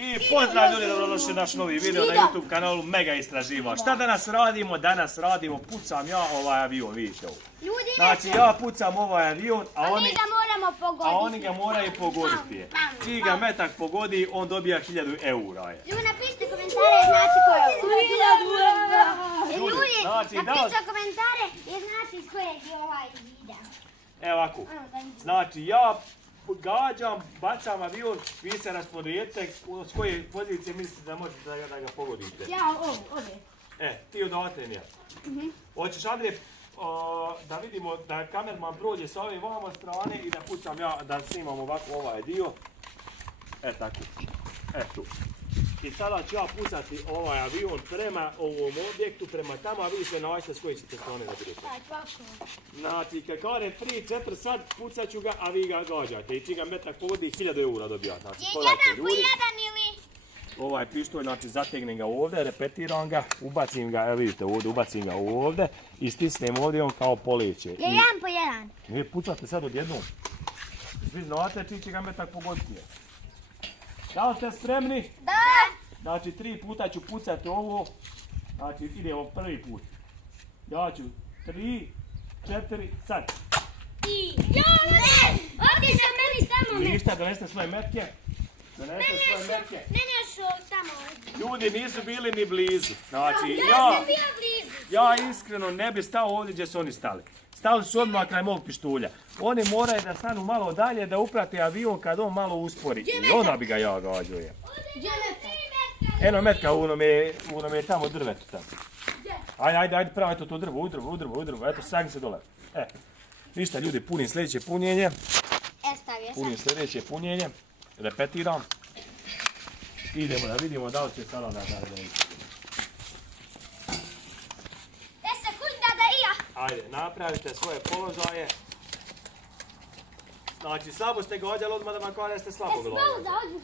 I pozdrav ljudi, dobrodošli naš novi video na YouTube kanalu Mega Istraživač. Šta danas radimo? Danas radimo, pucam ja ovaj avion, vidite ovo. Znači ja pucam ovaj avion, a oni ga moraju pogoditi. Čiji ga metak pogodi, on dobija 1000 eura. Ljudi, napišite komentare, znači koje je 1000 eura. Ljudi, napišite komentare, jer znači iz kojeg je ovaj video. Evo ovako, znači ja gađam, bacam avion, vi se rasporedite s koje pozicije mislite da možete da ga pogodite. Ja ovdje. Ti odavate mi ja. Hoćeš Andrije da vidimo da kamerman prođe sa ove vamo strane i da pucam ja, da snimam ovako ovaj dio. Tako, tu. I sada ću ja pucati ovaj avion prema ovom objektu, prema tamo, a vi se nađete s koje ćete strane da budete. Znači, kad kažem 3-4 sad, pucat ću ga, a vi ga gađate. I čiji ga metak pogodi, 1000 eura dobija. Znači, jedan po jedan ili? Ovaj pištolj, znači zategnem ga ovdje, repetiram ga, ubacim ga, evo vidite ovdje, ubacim ga ovdje i stisnem ovdje, on kao poleće. Jedan po jedan. Vi pucate sad odjednom. Svi znate čiji će ga metak pogoditi. Da li ste spremni? Da! Znači 3 puta ću pucati ovo, znači idemo prvi put. Ja ću 3, 4, sad. I ne! Ovdje se meni tamo ne. Ništa, donesite svoje metke. Ne nešto tamo. Ljudi nisu bili ni blizu. Znači Ja sam bio blizu. ja iskreno ne bi stao ovdje gdje su oni stali. Stali su odmah kraj mog pištolja. Oni moraju da stanu malo dalje, da uprate avion kad on malo uspori. I onda bi ga ja gađao. Eno metka u onome je tamo drvetu tamo. Ajde, pravi to drvo, udrvo. Eto, sagni se dole. Ništa ljudi, punim sljedeće punjenje. Punim sljedeće punjenje. Repetiram. Idemo da vidimo da li će sada da raditi. 10 sekunda da i ja. Ajde, napravite svoje položaje. Znači, slabo ste gađali, odmah da vam kao da ste slabo gađali.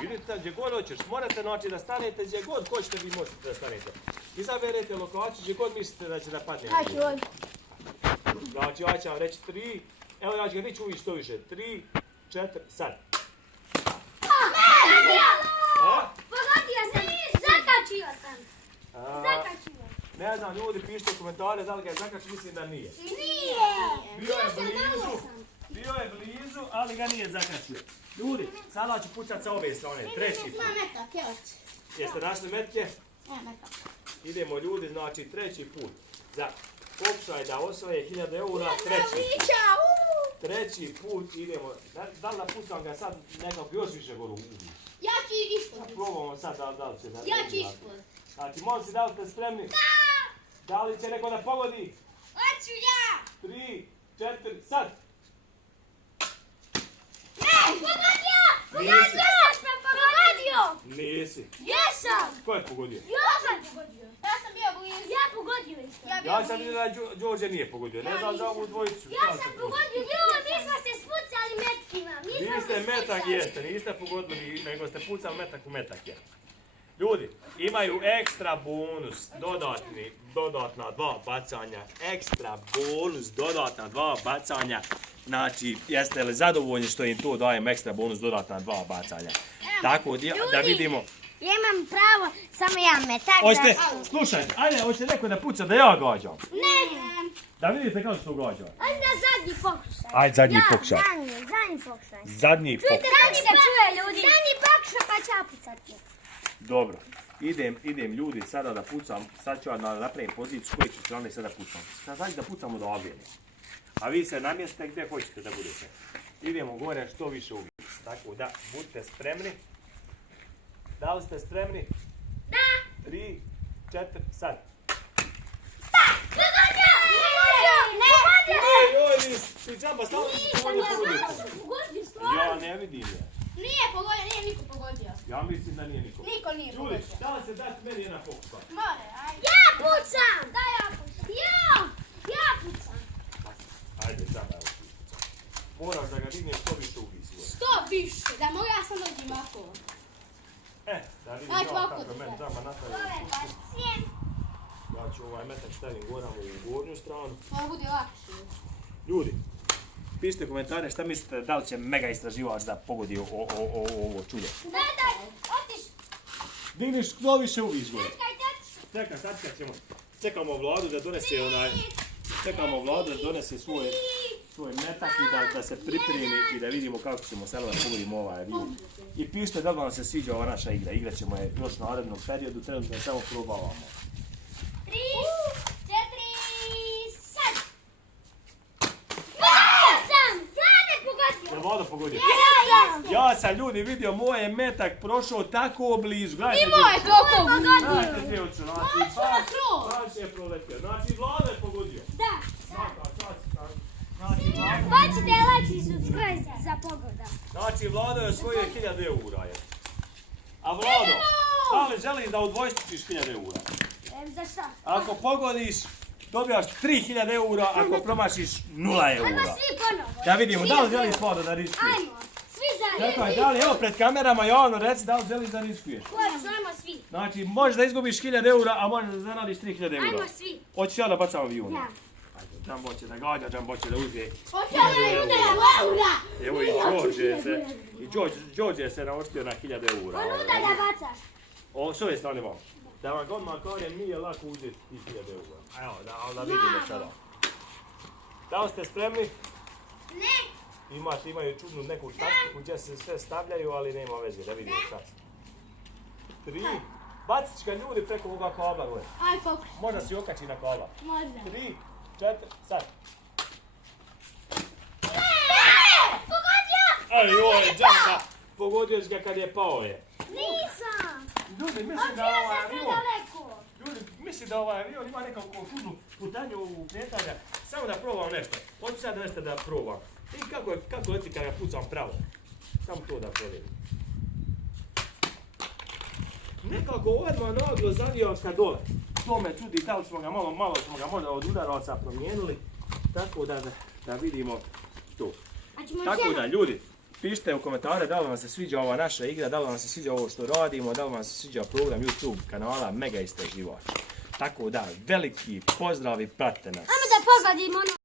Vidite, gdje god hoćeš, morate znači da stanete, gdje god hoćete vi možete da stanete. Izaberete lokaciju, gdje god mislite da će da padne. Znači, ja ću vam reći 3, evo ja ću ga reći uvijek što više, 3, 4, sad. Pogodio sam, zakačio sam. Ne znam, ljudi, pišite u komentare da li ga je zakačio, mislim da nije. Nije! Bio je blizu, ali ga nije zakačio. Ljudi, sada ću pucat sa ove strane, treći put. Jeste našli metke? Idemo ljudi, znači treći put. Za pokušaj da osvoje 1000 eura, treći put. Treći put idemo. Da li napucam ga sad nekako još više goru? Ja ću ispod. Probamo sad da li će da... Ja ću ispod. Znači, momci, da li ste spremni? Da li će neko da pogodi? Hoću ja! 3, 4, sad! Pogodio! Nisi. Pogodio! Nisi. Jesam! Ko je pogodio? Ja sam pogodio. Ja sam bio blizu. Ja pogodio isto. Ja sam vidio da Đorđe nije pogodio. Ne znam za ovu dvojicu. Ja sam pogodio. Mi smo se spucali metkima. Vi ste metak jeste, niste pogodili, nego ste pucali metak u metak je. Ljudi, imaju ekstra bonus, dodatna 2 bacanja, ekstra bonus, dodatna 2 bacanja. Znači, jeste li zadovoljni što im to dajem ekstra bonus, dodatna 2 bacanja? Tako, da vidimo. Ja imam pravo, samo ja metak. Hoćete, slušajte, ajde, hoćete neko da puca da ja gađam? Ne. Da vidite kako se to gađa. Ajde na zadnji pokušaj. Ajde, zadnji pokušaj. Zadnji pokušaj. Zadnji pokušaj. Čujte, se čuje ljudi. Zadnji pokušaj pa ću ja pucati. Dobro, idem ljudi sada da pucam, sad ću vam napravim poziciju s koje ću strane sada pucam. Sad da pucam od ovdje. A vi se namjestite gdje hoćete da budete. Idemo gore što više uvijek. Tako da, budite spremni. Da li ste spremni? Da. 3, 4, sad. Pogodio! Oj, ti džamba stavno si pogodio Pogodio stvarno. Ja ne vidim je. Nije pogodio, nije niko pogodio. Ja mislim da nije niko. Niko nije pogodio. Ljudi, da li se dati meni jedna pokušaj? More, ajde. Ja pucam! Da, ja pucam. Ja pucam. Ajde, džamba, evo ti pucam. Moraš da ga digneš što više uvisi. Što više? Da mogu ja sam dođim ovako. Da vidim ja kako meni džamba napravi. Ja ću ovaj metak stavim goram u gornju stranu. Ovo bude lakše. Ljudi, pišite komentare šta mislite da li će Mega Istraživač da pogodi ovo čudo. Daj, Digniš što više uviš gore. Čekaj, sad kad ćemo, čekamo Vladu da donese svoj metak i da se pripremi i da vidimo kako ćemo sada da pogodimo ovaj avion. I pišite da li vam se sviđa ova naša igra. Igrat ćemo je još na narednom periodu, trenutno je samo probavamo. 3, 4, sad! Ja ne pogodio! Jel Vlado pogodio? Ja! Ja sam ljudi vidio, moj je metak prošao tako blizu. Gledajte I moj je toliko pogodio! Gledajte djevče, znači baš je proletio. Znači Vlado je pogodio. Da! Znači Vlado. Bacite like i subscribe za pogoda. Znači Vlado je osvojio 1000 eura. A Vlado, da li želiš da udvojištiš 1000 eura? Za šta? Ako pogodiš, dobijaš 3000 eura, ako promašiš 0 Ajmo eura. svi ponovo. Da vidimo, da li želiš Vlado da riskuješ? Ajmo, svi zajedno. Čekaj, da li, evo pred kamerama javno reci da li želiš da riskuješ. Ajmo svi. Znači, možeš da izgubiš 1000 eura, a možeš da zaradiš 3000 eura. Ajmo svi. Hoćeš ja da bacam avion? Ja. Ajde, Džambo će da gađa, Džambo će da uzme. Eura. Evo i Đorđe se naoštio na 1000 eura. Onuda da bacaš. S ove strane vam. Da vam odmah kažem, nije lako uzeti 1000 eura. Evo, da vidimo sada. Da li ste spremni? Ne. Imaju čudnu neku taktiku gdje se sve stavljaju, ali nema veze, da vidimo sad. 3. Bacit će ga ljudi preko ovoga kabla gore. Aj pokušaj. Možda si okači na kabla. Možda. 3, 4, sad. Pogodio! Ali ovo je Džamba. Pogodio si ga kad je pao je. Nisam. Ljudi, misli da ovaj avion ima nekakvu čudnu putanju u kretanja. Samo da probam nešto. Hoću sad nešto da probam. I kako leti kad ga pucam pravo. Samo to da provjerim. Nekako odmah naglo zavio ka dole. To me čudi, da li smo ga malo smo ga možda od udaraca promijenili. Tako da vidimo to. Tako da ljudi, pišite u komentare da li vam se sviđa ova naša igra, da li vam se sviđa ovo što radimo, da li vam se sviđa program YouTube kanala Mega Istraživač. Tako da, veliki pozdrav i pratite nas. Ajmo da pogodimo ono.